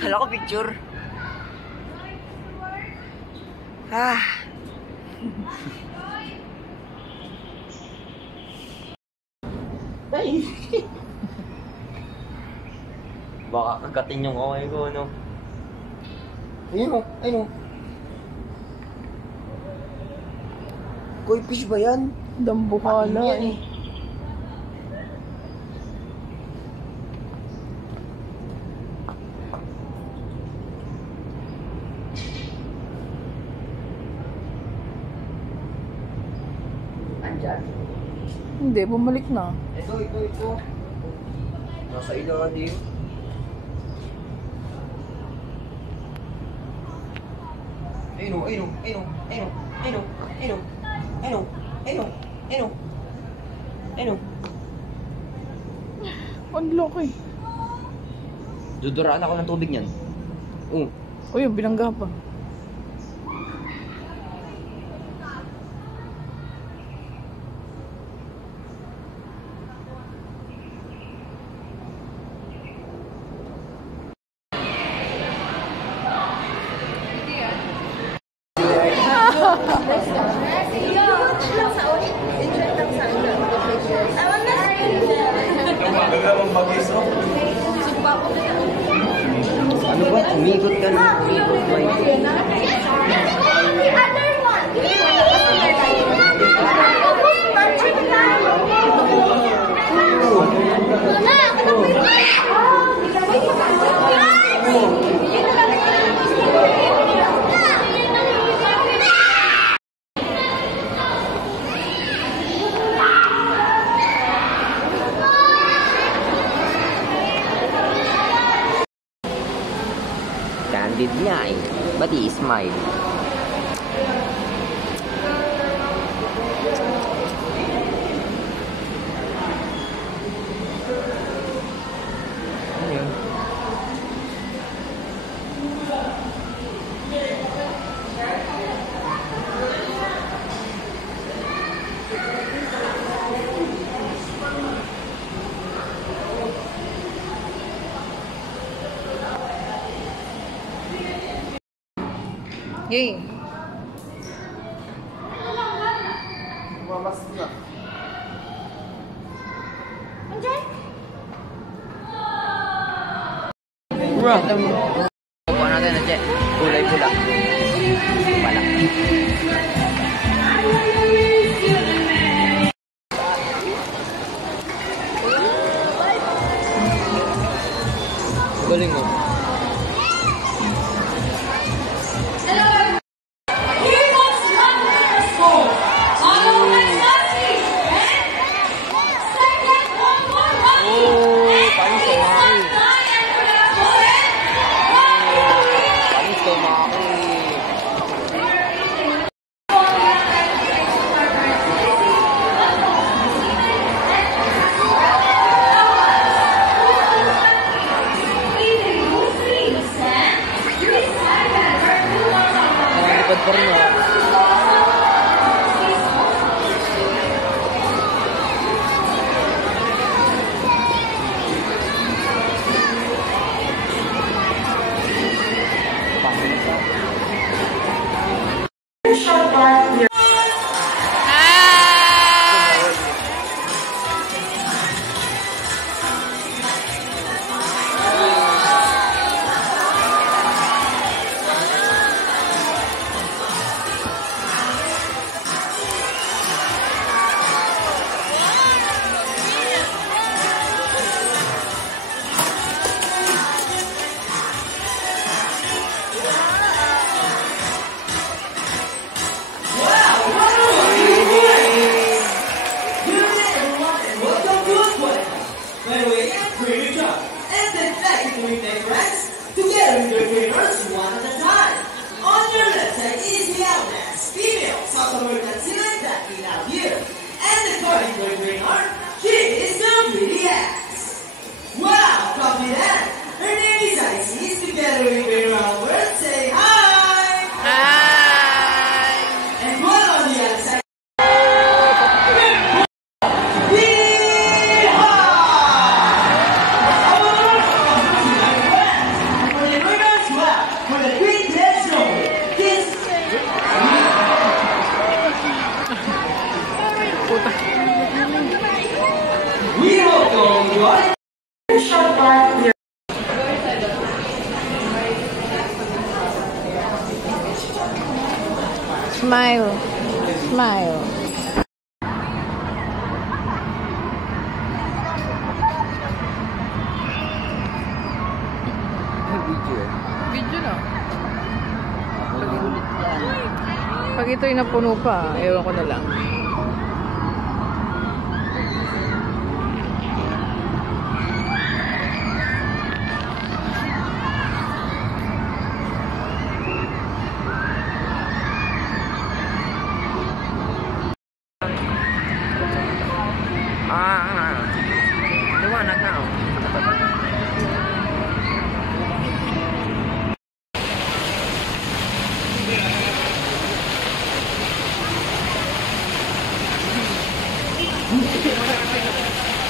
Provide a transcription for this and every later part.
Kala ko picture. Ah. Ay. Baka kagatin yung kamay ko, no? Ayun o, ayun o. Koi fish ba yan? Dambuhala eh. Andyan. Hindi, bumalik na. Ito. Nasa ilalim. Ayun. Ang laki. Duduraan ako ng tubig niyan. Uy, yung binangga pa. Ano ba? Umigot ka na. Candid niya eh. Ba't i-smile? Ano yun? Yay! Mamas na. Bro! Kuha natin na dyan. Kulay pula. Pala. Galing mo. puta. Smile. Smile. Video eh. Video na. Ulit yan. Pag ito'y napuno pa, ewan ko na lang. Liwanag na oh.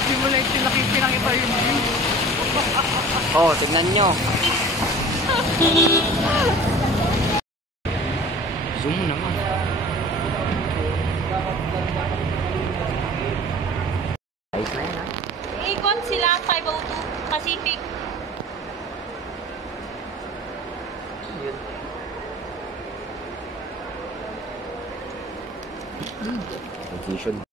Simula yung pinakita yung view. Oh, tignan nyo. Zoom mo naman. Ayos na yan ha. Ikon sila 502 Pacific. Yun. Vacation.